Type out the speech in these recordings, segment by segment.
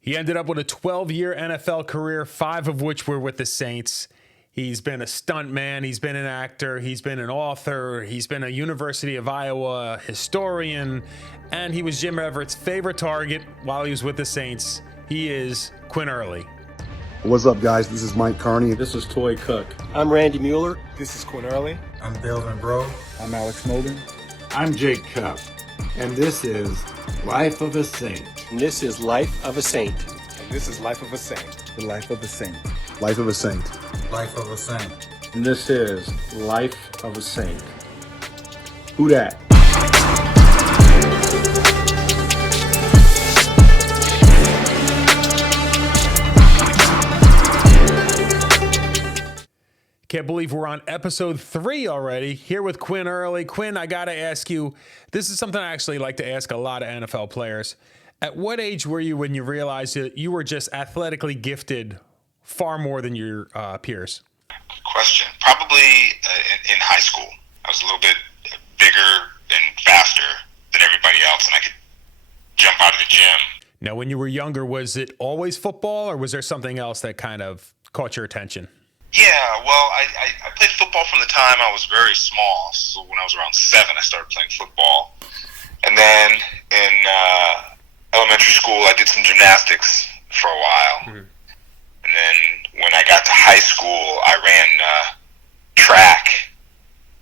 He ended up with a 12-year NFL career, 5 of which were with the Saints. He's been a stuntman. He's been an actor. He's been an author. He's been a University of Iowa historian. And he was Jim Everett's favorite target while he was with the Saints. He is Quinn Early. What's up, guys? This is Mike Carney. This is Toy Cook. I'm Randy Mueller. This is Quinn Early. I'm Delvin Bro. I'm Alex Molden. I'm Jake Cup. And this is Life of a Saint. And this is Life of a Saint. And this is Life of a Saint. The Life of a Saint. Life of a Saint. Life of a Saint. And this is Life of a Saint. Whodat? Can't believe we're on episode 3 already, here with Quinn Early. Quinn, I got to ask you, this is something I actually like to ask a lot of NFL players. At what age were you when you realized that you were just athletically gifted far more than your peers? Good question. Probably in high school. I was a little bit bigger and faster than everybody else, and I could jump out of the gym. Now, when you were younger, was it always football, or was there something else that kind of caught your attention? Yeah, well, I played football from the time I was very small. So when I was around 7, I started playing football. And then in elementary school, I did some gymnastics for a while. Mm-hmm. And then when I got to high school, I ran track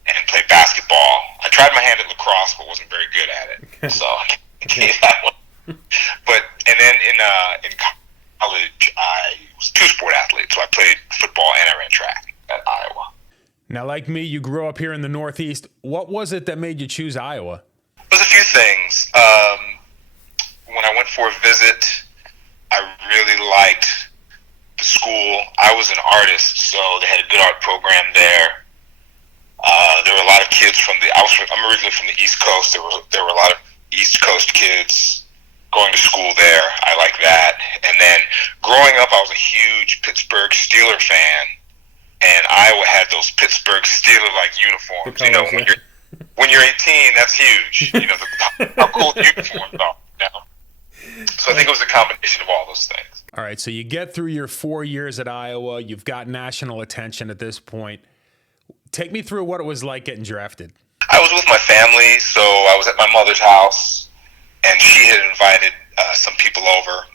and played basketball. I tried my hand at lacrosse, but wasn't very good at it. So I gave that one. And then in college, I was a 2-sport athlete, so I played football and I ran track at Iowa. Now, like me, you grew up here in the Northeast. What was it that made you choose Iowa? There's a few things. When I went for a visit, I really liked the school. I was an artist, so they had a good art program there. There were a lot of kids I'm originally from the East Coast. There were a lot of East Coast kids going to school there. I like that. And then growing up, I was a huge Pittsburgh Steeler fan, and Iowa had those Pittsburgh Steeler-like uniforms. You know, when you're 18, that's huge. You know, how cool the uniforms are. You know? So I think it was a combination of all those things. All right, so you get through your 4 years at Iowa. You've got national attention at this point. Take me through what it was like getting drafted. I was with my family, so I was at my mother's house, and she had invited some people over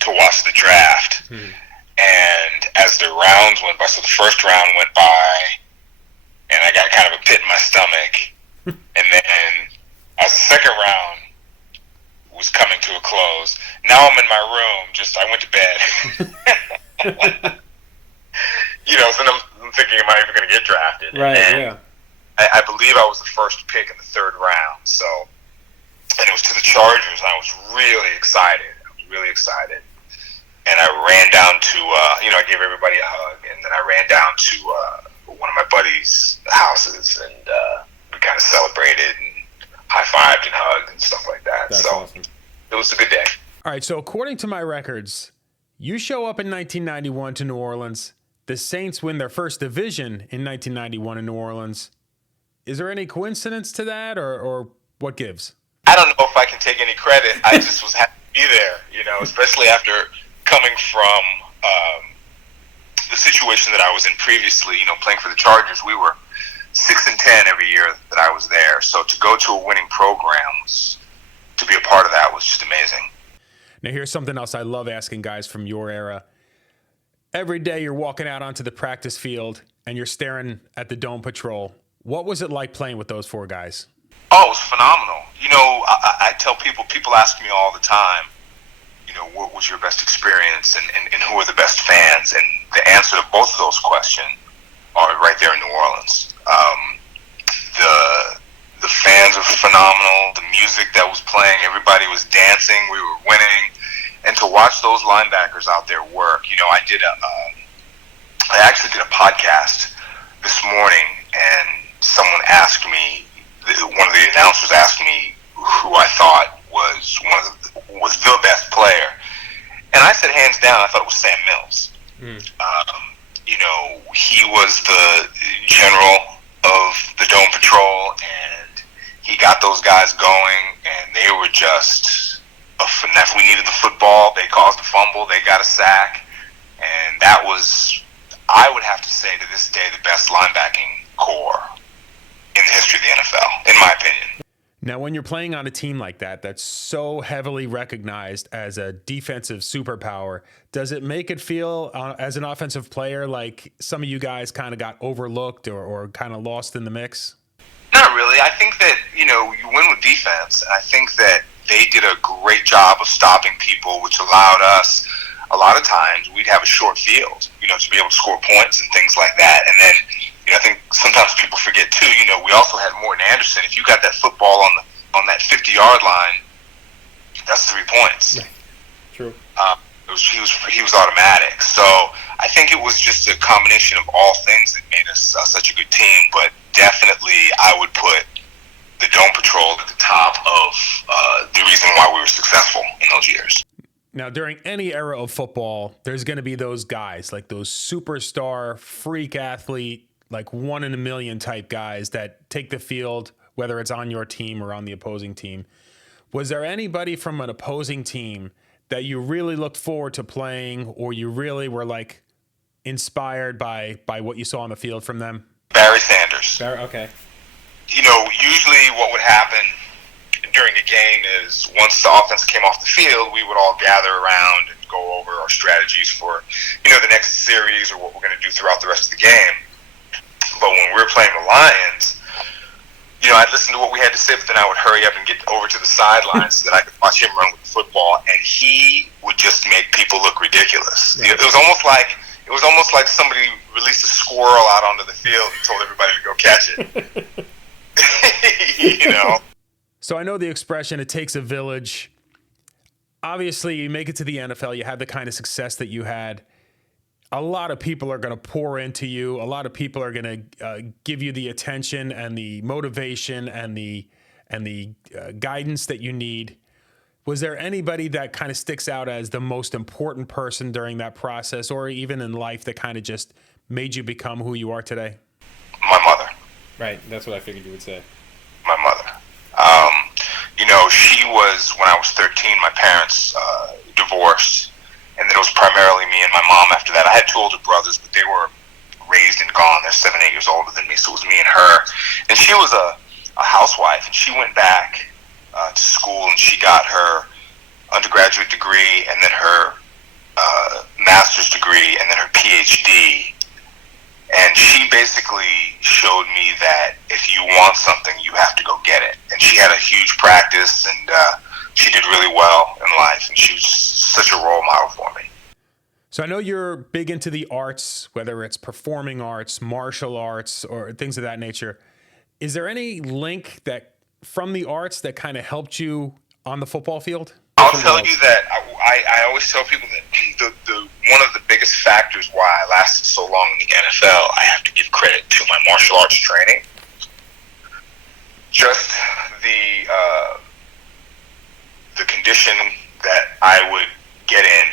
to watch the draft. And as the rounds went by, so the first round went by, and I got kind of a pit in my stomach. And then as the second round was coming to a close, now I'm in my room, I went to bed. You know, so I'm thinking, am I even going to get drafted? Right, and yeah. I believe I was the first pick in the 3rd round, so... And it was to the Chargers, and I was really excited. And I ran down to, I gave everybody a hug, and then I ran down to one of my buddies' houses, and we kind of celebrated and high-fived and hugged and stuff like that. That's so awesome. It was a good day. All right, so according to my records, you show up in 1991 to New Orleans. The Saints win their first division in 1991 in New Orleans. Is there any coincidence to that, or what gives? I don't know if I can take any credit. I just was happy to be there, you know, especially after coming from the situation that I was in previously, you know, playing for the Chargers. We were 6-10 every year that I was there. So to go to a winning program, to be a part of that was just amazing. Now, here's something else I love asking guys from your era. Every day you're walking out onto the practice field and you're staring at the Dome Patrol. What was it like playing with those 4 guys? Oh, it was phenomenal. You know, I tell people ask me all the time, you know, what was your best experience and who are the best fans? And the answer to both of those questions are right there in New Orleans. The fans were phenomenal. The music that was playing, everybody was dancing. We were winning. And to watch those linebackers out there work, you know, I actually did a podcast this morning, and someone asked me, one of the announcers asked me who I thought was the best player, and I said hands down I thought it was Sam Mills. You know, he was the general of the Dome Patrol, and he got those guys going, and they were just if we needed the football, they caused a fumble, they got a sack, and that was, I would have to say to this day, the best linebacking core in the history of the NFL, in my opinion. Now, when you're playing on a team like that, that's so heavily recognized as a defensive superpower, does it make it feel, as an offensive player, like some of you guys kind of got overlooked or kind of lost in the mix? Not really. I think that, you win with defense, and I think that they did a great job of stopping people, which allowed us, a lot of times, we'd have a short field, to be able to score points and things like that. And then, I think sometimes people forget too, we also had Morton Anderson. If you got that football on that 50-yard line, that's 3 points. Right. True. He was automatic. So I think it was just a combination of all things that made us such a good team. But definitely, I would put the Dome Patrol at the top of the reason why we were successful in those years. Now, during any era of football, there's going to be those guys, like those superstar freak athlete, like 1 in a million type guys that take the field, whether it's on your team or on the opposing team. Was there anybody from an opposing team that you really looked forward to playing, or you really were like inspired by what you saw on the field from them? Barry Sanders. Okay. Usually what would happen during the game is once the offense came off the field, we would all gather around and go over our strategies for, the next series or what we're going to do throughout the rest of the game. But when we were playing the Lions, I'd listen to what we had to say, but then I would hurry up and get over to the sidelines so that I could watch him run with the football, and he would just make people look ridiculous. It was almost like somebody released a squirrel out onto the field and told everybody to go catch it. So I know the expression, it takes a village. Obviously, you make it to the NFL, you have the kind of success that you had. A lot of people are going to pour into you. A lot of people are going to give you the attention and the motivation and the guidance that you need. Was there anybody that kind of sticks out as the most important person during that process, or even in life, that kind of just made you become who you are today? My mother. Right. That's what I figured you would say. My mother. She was, when I was 13, my parents divorced, and then it was primarily me and my mom after that. I had 2 older brothers, but they were raised and gone. They're 7, 8 years older than me, so it was me and her. And she was a housewife, and she went back to school, and she got her undergraduate degree, and then her master's degree, and then her PhD. And she basically showed me that if you want something, you have to go get it. And she had a huge practice, and she did really well in life, and she was just such a role model for me. So I know you're big into the arts, whether it's performing arts, martial arts, or things of that nature. Is there any link that from the arts that kind of helped you on the football field? I'll tell you that I always tell people that one of the biggest factors why I lasted so long in the NFL, I have to give credit to my martial arts training. Just the condition that I would get in.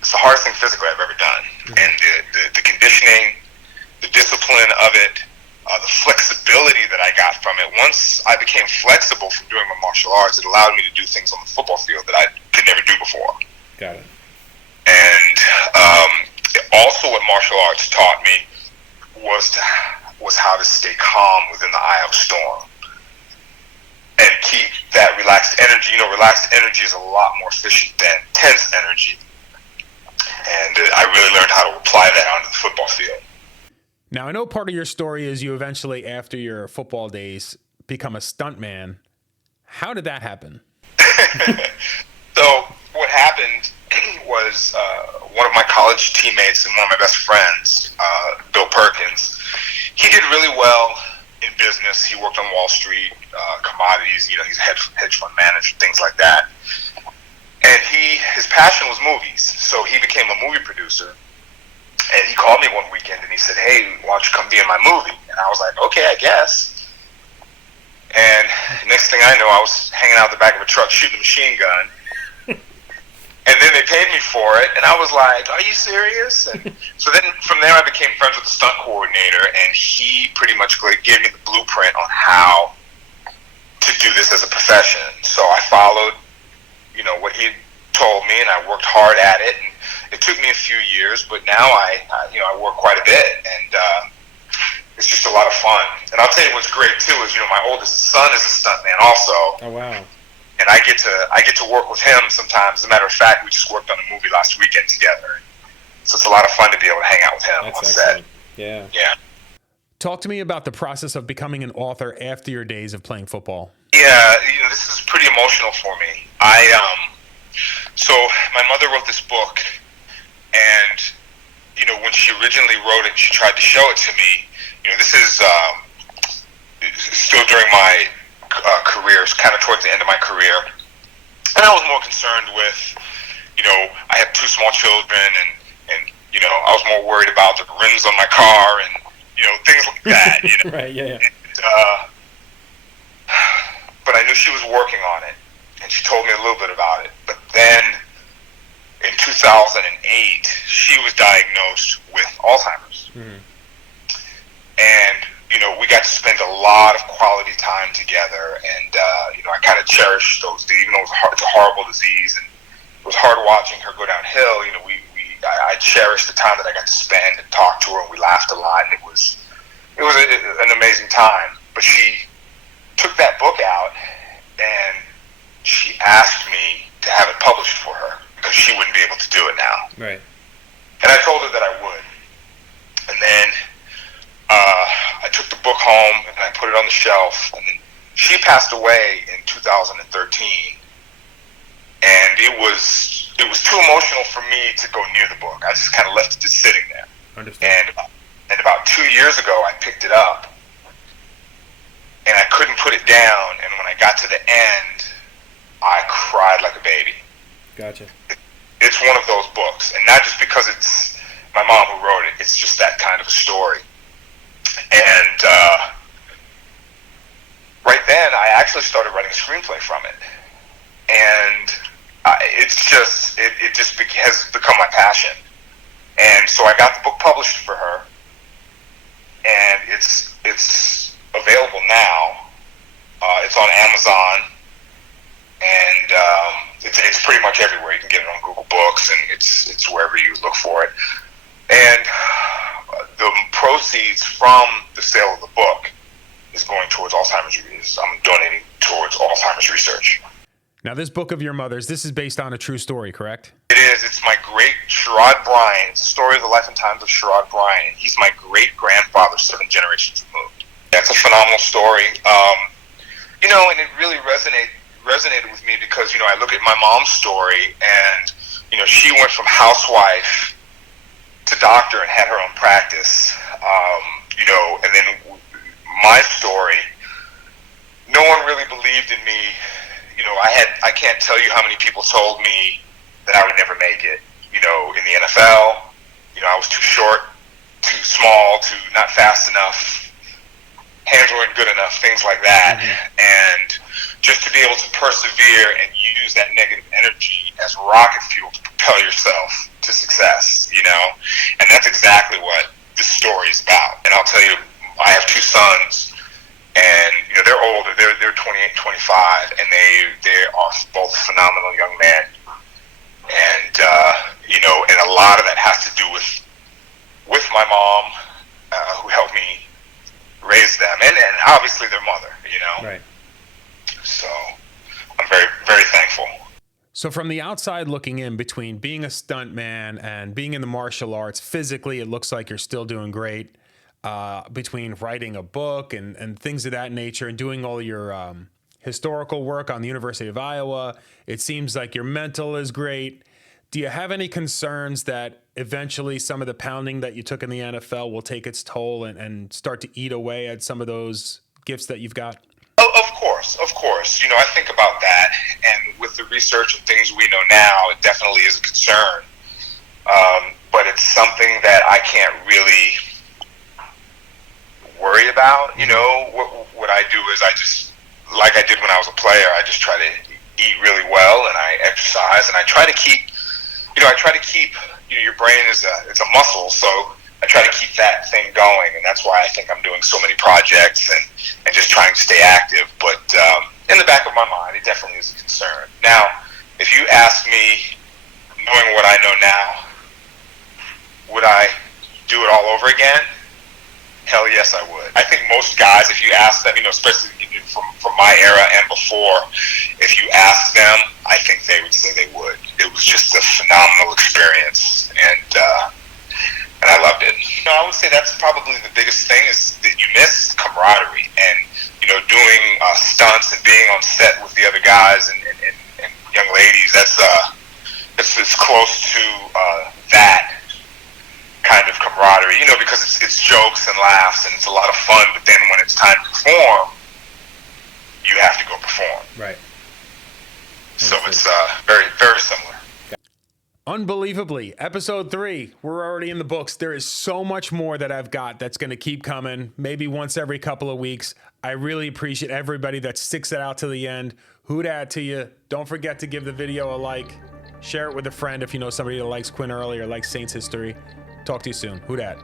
It's the hardest thing physically I've ever done. Mm-hmm. And the conditioning, the discipline of it, the flexibility that I got from it. Once I became flexible from doing my martial arts, it allowed me to do things on the football field that I could never do before. Got it. And also what martial arts taught me was how to stay calm within the eye of a storm and keep that relaxed energy. Relaxed energy is a lot more efficient than tense energy. And I really learned how to apply that onto the football field. Now, I know part of your story is you eventually, after your football days, become a stuntman. How did that happen? So what happened was one of my college teammates and one of my best friends, Bill Perkins, he did really well in business. He worked on Wall Street, commodities, he's a hedge fund manager, things like that. And his passion was movies, so he became a movie producer. And he called me one weekend and he said, "Hey, why don't you come be in my movie?" And I was like, "Okay, I guess." And next thing I know, I was hanging out the back of a truck shooting a machine gun. And then they paid me for it, and I was like, "Are you serious?" And so then from there, I became friends with the stunt coordinator, and he pretty much gave me the blueprint on how to do this as a profession. So I followed what he told me, and I worked hard at it. And it took me a few years, but now I work quite a bit, and it's just a lot of fun. And I'll tell you what's great too is my oldest son is a stuntman also. Oh wow! And I get to work with him sometimes. As a matter of fact, we just worked on a movie last weekend together. So it's a lot of fun to be able to hang out with him That's on excellent. set. Yeah. Yeah. Talk to me about the process of becoming an author after your days of playing football. Yeah, this is pretty emotional for me. So my mother wrote this book, and when she originally wrote it, she tried to show it to me. This is still during my career, kind of towards the end of my career, and I was more concerned with, I have 2 small children, and I was more worried about the rims on my car and things like that. Right. Yeah. And, but I knew she was working on it, and she told me a little bit about it. But then in 2008, she was diagnosed with Alzheimer's. Mm-hmm. And, we got to spend a lot of quality time together. And, I kind of cherished those days, even though it's a horrible disease. And it was hard watching her go downhill. I cherished the time that I got to spend and talk to her, and we laughed a lot. And it was an amazing time. But she took that book out, and she asked me to have it published for her because she wouldn't be able to do it now. Right. And I told her that I would. And then I took the book home and I put it on the shelf. And then she passed away in 2013. And it was too emotional for me to go near the book. I just kind of left it just sitting there. Understand. And about 2 years ago, I picked it up, and I couldn't put it down. And when I got to the end, I cried like a baby. Gotcha. It's one of those books, and not just because it's my mom who wrote it. It's just that kind of a story. And right then, I actually started writing a screenplay from it, and it just has become my passion. And so I got the book published for her, and it's available now. It's on Amazon, and it's pretty much everywhere. You can get it on Google Books, and it's wherever you look for it. And the proceeds from the sale of the book is going towards Alzheimer's. I'm donating towards Alzheimer's research. Now, this book of your mother's, this is based on a true story, correct? It is. It's my great Sherrod Bryan. It's the story of the life and times of Sherrod Bryan. He's my great-grandfather, 7 generations removed. That's a phenomenal story. And it really resonated with me because, I look at my mom's story, and, she went from housewife to doctor and had her own practice. And then my story, no one really believed in me. I can't tell you how many people told me that I would never make it, in the NFL. I was too short, too small, not fast enough, hands weren't good enough, things like that. Mm-hmm. And just to be able to persevere and use that negative energy as rocket fuel to propel yourself to success, and that's exactly what this story is about. And I'll tell you, I have 2 sons, and they're older. They're 28, 25, and they are both phenomenal young men. And and a lot of that has to do with my mom, who helped me raise them, and obviously their mother. Right. So I'm very, very thankful. So from the outside looking in, between being a stuntman and being in the martial arts, physically it looks like you're still doing great. Between writing a book and things of that nature and doing all your historical work on the University of Iowa, it seems like your mental is great. Do you have any concerns that eventually some of the pounding that you took in the NFL will take its toll and start to eat away at some of those gifts that you've got? Of course. I think about that, and with the research and things we know now, it definitely is a concern. But it's something that I can't really worry about. What I do is I just, like I did when I was a player, I just try to eat really well, and I exercise, and I try to keep, your brain it's a muscle, so I try to keep that thing going, and that's why I think I'm doing so many projects and just trying to stay active. But in the back of my mind, it definitely is a concern. Now, if you ask me, knowing what I know now, would I do it all over again? Hell yes, I would. I think most guys, if you ask them, especially from my era and before, if you ask them, I think they would say they would. It was just a phenomenal experience, and I loved it. I would say that's probably the biggest thing, is that you miss camaraderie, and doing stunts and being on set with the other guys and young ladies. That's it's close to that kind of camaraderie, because it's jokes and laughs and it's a lot of fun. But then when it's time to perform, you have to go perform. Right. So it's very, very similar. Unbelievably, episode 3, we're already in the books. There is so much more that I've got that's going to keep coming, maybe once every couple of weeks. I really appreciate everybody that sticks it out to the end. Whodat to you. Don't forget to give the video a like. Share it with a friend if you know somebody that likes Quinn Early or likes Saints history. Talk to you soon. Whodat.